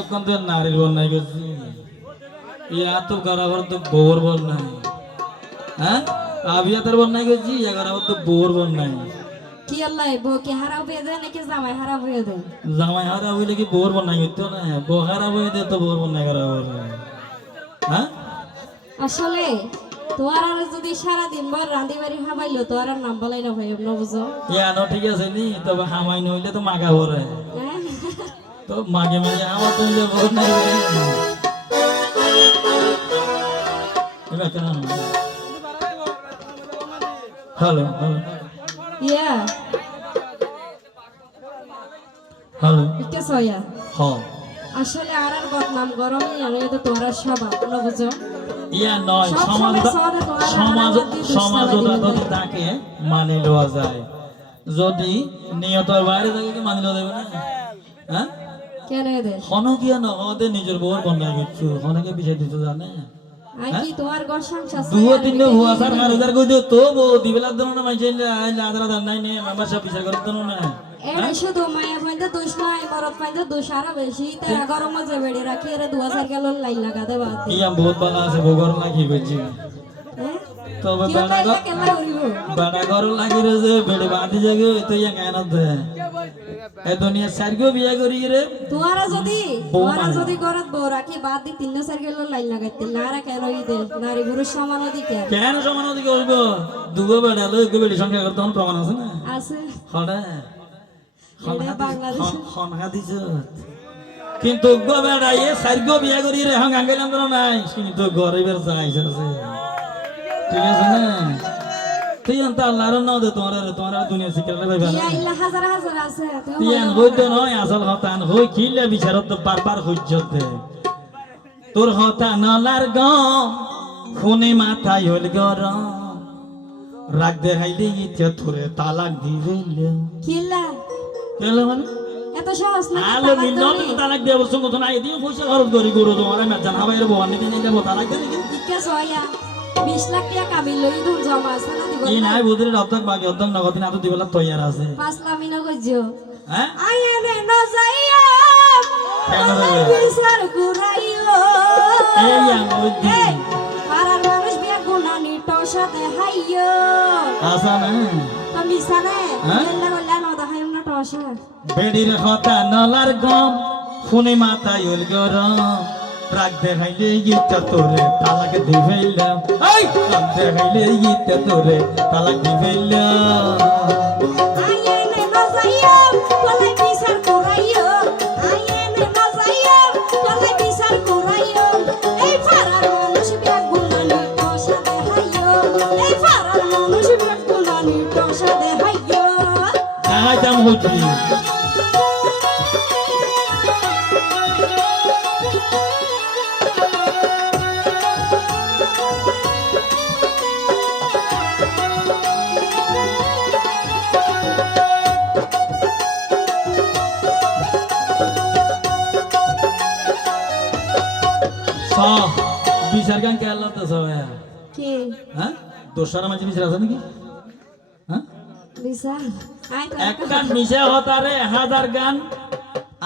এতক্ষণ তো নারীর বন্যাই করছি ইয়া তো গরাবার তো বউর বন্যাই হ্যাঁ? আবিয়াতের বন্যাই করছি ইয়া গরাবার তো বউর বন্যাই কি আল্লাহ বউ কি হারাপ হয়ে দেয় নাকি জামাই হারাপ হয়ে দেয়? জামাই হারা হইলে কি বউর বন্যাই করতো না বউ হয়ে দে তো বউর বন্যাই করা হ্যাঁ? আসলে তোমার আর যদি সারাদিন ভর রাঁধি বাড়ি তোমার আর নাম বলাই না ভাই বুঝো? ঠিক আছে নি তবে হামাই নইলে তো মাগা ভরে তো মাগে মাগে আমার তো কেন হ্যালো হ্যালো। ইয়া। হ্যালো। এটা সয়া। হ। আসলে আর আর বদনাম গরম জানো এটা তোমরা স্বভাব না বুঝো? ইয়া নয় সমাজ তোমার সমাজ দুষ্টামি যদি তাকে মানে লওয়া যায়। যদি নিয়তর বাইরে থাকে কি মানি লওয়া যাবে না? হ্যাঁ? হনকিয়া নহতে নিজের বউর বন্যা কিছু হনকে বিষয় দিতে জানে? কি তোমার ঘর সংসার দুও সার কই দিও? তো বউ দিবেলার দন না মাইছে আইলা আদরা দান নাই নে মেম্বারশিপ বিচার করতে না। এটা শুধু মায়া ফাইন্দে দোষ নাই মরদ ফাইন্দে দোষ আরও বেশি। তেরা গরম যে বেড়ে রাখি এরা দুয়া চার গেল লাইন লাগাতে বাদ দি। বহুত ভালো আছে বগর লাগি কইছি। হ্যাঁ তবে কি বেড়া ঘর কেলা করিব বেড়া ঘর লাগি রে যে বেড়ে বাঁধি জাগে তো ইয়া কেন দে? এ দুনিয়া সারগো বিয়া করি রে। যদি। যদি ঘরত বউ রাখি বাদ দি তিন চার গেল লাইন লাগাইতে। নারা কেন ই দে নারী পুরুষ সমান অধিকার। কেন সমান ওদিকে বলব দুগো বেড়া লই গো বেড়ি সংখ্যা করতে প্রমাণ আছে না? আছে। হড়ে হনহা দিছ কিন্তু গো বেড়া এ সারগো বিয়া করি রে হং আঙ্গাইলাম তো নাই। কিন্তু গরিবের চাইছে আছে। ঠিক আছে না? তুই আনতা আল্লাহর নাও দে তোমার তোমার দুনিয়া শিখলে ভাই ভালো। ইল্লা হাজার হাজার আছে তুমি তিয়ান হইতো নয় আসল হতান হই খিলে বিচারত তো বারবার হইজতে তোর হতা নলার গম ফোনে মাথায় হইল গরম। রাগ দেখাইলে ইচ্ছে থরে তালাক দিবে কিল্লা? কেন মানে? এত সহজ না আলো মিল তালাক দিয়ে বলছো কথা নাই দিয়ে পয়সা খরচ করি গরু তোমার আমি জানাবাই রে বহানি দিনে যাব তালাক দিয়ে সয়া 20 লাখ টাকা কাবিল লই দুন জমা আছে না দিব ই নাই বুঝলি রপ্তাক বাকি অর্ধক নগদ না তো দিবেলা তৈয়ার আছে। 5 লাখ মিনা কইছো হ্যাঁ? আয়া রে ন যাইয়া বিচার কুরাইও এই আঙ্গুল দি। মানুষ বিয়া গুনানি টসা দেখাইও আসা না? তুমি সানে হ্যাঁ? ন না টসা। বেডির হতা নলার গম ফোনে মাথায় উল গরম। রাগ দেখাইলে ইচ্ছা তোরে তালাক দিবেলাম এই! রাগ দেখাইলে ইচ্ছা তোরে তালাক আয়া রে ন কে সবাই কি? হ্যাঁ? দোসার মাঝে বিচার আছে নাকি? হ্যাঁ? একটা মিশা হতারে হাজার গান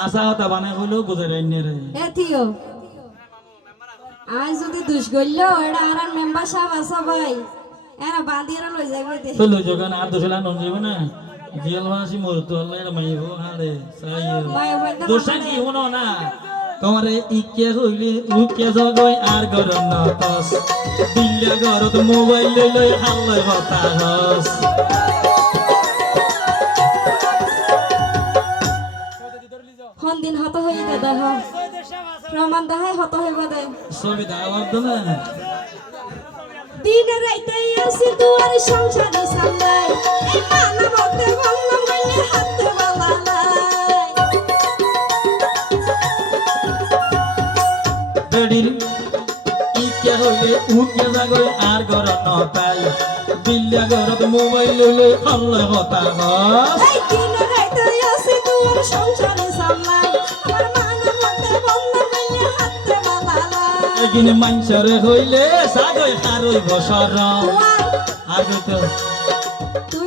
আশা হতা বানাই গুজারাই নে রে। এ আজ যদি দুষ গইল এটা আর মেম্বার সাহেব আছে ভাই। এরা বাঁধিয়ে লই যাবে দে তো লই যোগান আর দোষলা নন যাইব না। জিয়াল মাসি মর তো আল্লাহ এর মাইব হালে সাইয়ে দোষা কি হনো না? তোমারে ইকে হইলে উকে জগই আর গর নতস। দিল্লা গরত মোবাইল লই লই হাল্লাই হতাহস হন দিন হত হই দে দেহ? প্রমাণ দেখাই হত হইব দে ছবি দাওয়ার তো না। দিন রাইতে আসি দুয়ার সংসারে সামলাই। এই বন্ধ মাইনে হাতে হাল্লাই হতাহস এই দিন রাইতে আসি দুয়ার সংসারে সামলাই আমার মানবতে বন্ধ মাইনে হাতে বালালাই এগিন মাইনসরে হইলে সাগই হারই বসর। আর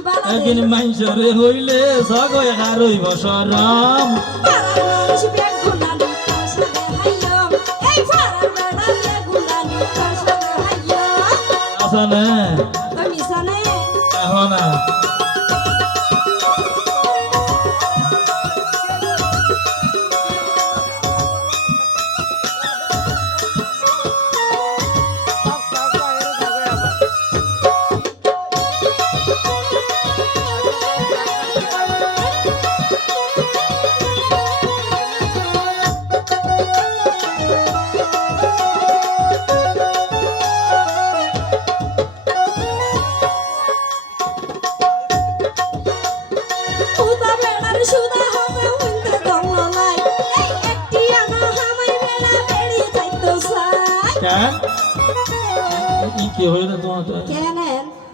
বালা দে। এগিন মাইনসরে হইলে সাগই হারই বসরম মিশানে। এখন না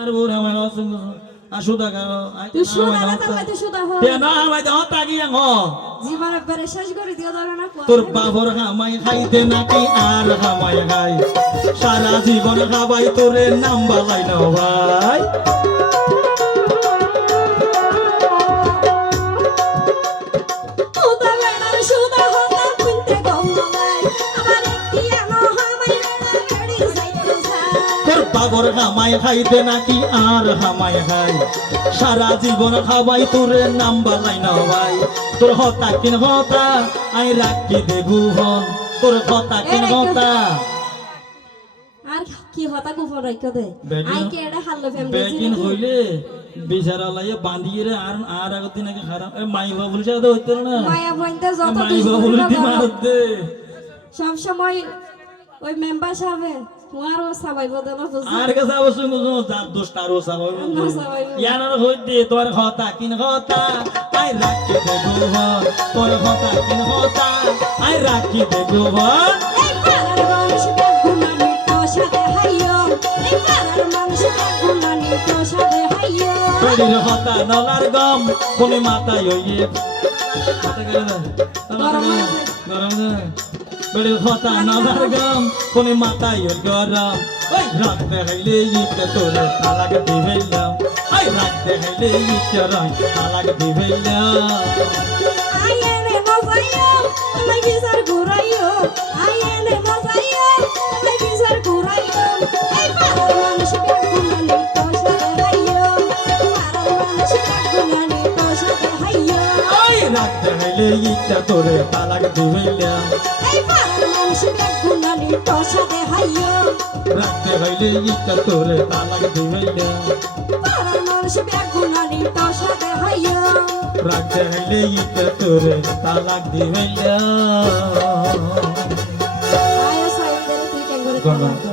আর বুড়া আমার অসুখ আসুদা না তাই তুই সুদা হ তে না আমার দাও তাগি নাকি আর হামাই খাই সারা জীবন খাবাই তোরে নাম বালাই না ভাই। বাবর হামাই খাইতে নাকি আর হামাই খাই সারা জীবন খাবাই তোরে নাম বালাই না ভাই। তোর হতা কিন হতা আই রাখি দেবু হন। তোর হতা কিন হতা। আর কি হতা রাইখো দে? আই কে এটা হাল্লো ফ্যামিলি বেকিন হইলে বিচারা লাইয়ে বাঁধিয়ে রে আর আর আগত দিন আগে খারাপ এ মাই বাবুল সাথে হইতো না? মায়া বইনতে যত মাই বাবুল দি মারত। সব সময় ওই মেম্বার সাহেব তোমারও সাবাইব দেন বুঝি। আর কাছে অবশ্য বুঝো যার দোষ তারও সাবাই সাবাই ইয়ানোর হইতে তোর হতা কিন হতা আই রাখি দেবো হন তোর হতা কিন হতা আই রাখি দেবো হন এই পাড়ার মানুষ বেগুনানি তো সাথে হাইয়ো এই পাড়ার মানুষ বেগুনানি তো সাথে হাইয়ো। বেড়ির হতা নলার গম কোনে মাথায় হইয়ে মাথা গেলে না? গরম না। বেড়ির হতা নলার গম কোনে মাথায় হই গরম। ওই রাত দেখাইলে ইতে তোরে তালাক দিবেলাম। ওই রাত দেখাইলে ইতে রং তালাক দিবেলাম। আইয়েনে মজাইয়ো তুমি বিচার ঘুরাইয়ো আইয়েনে মজাইয়ো তুমি বিচার ঘুরাইয়ো এই পাড়ার মানুষ বেগুনানি তো সাথে হাইয়ো পাড়ার মানুষ বেগুনানি তো সাথে হাইয়ো ওই রাত দেখাইলে ইটা তোরে তালাক দিবেলাম। বেগুনানি তো সাথে হাইয়ো রাত দেখাইলে ইটা তোরে তালাক দিবেলাম পাড়ার মানুষ বেগুনানি তো হাইয়ো রাত দেখাইলে ইটা তোরে তালাক দিবেলাম আয় সাইন্দের তুই কেন করে। গঙ্গা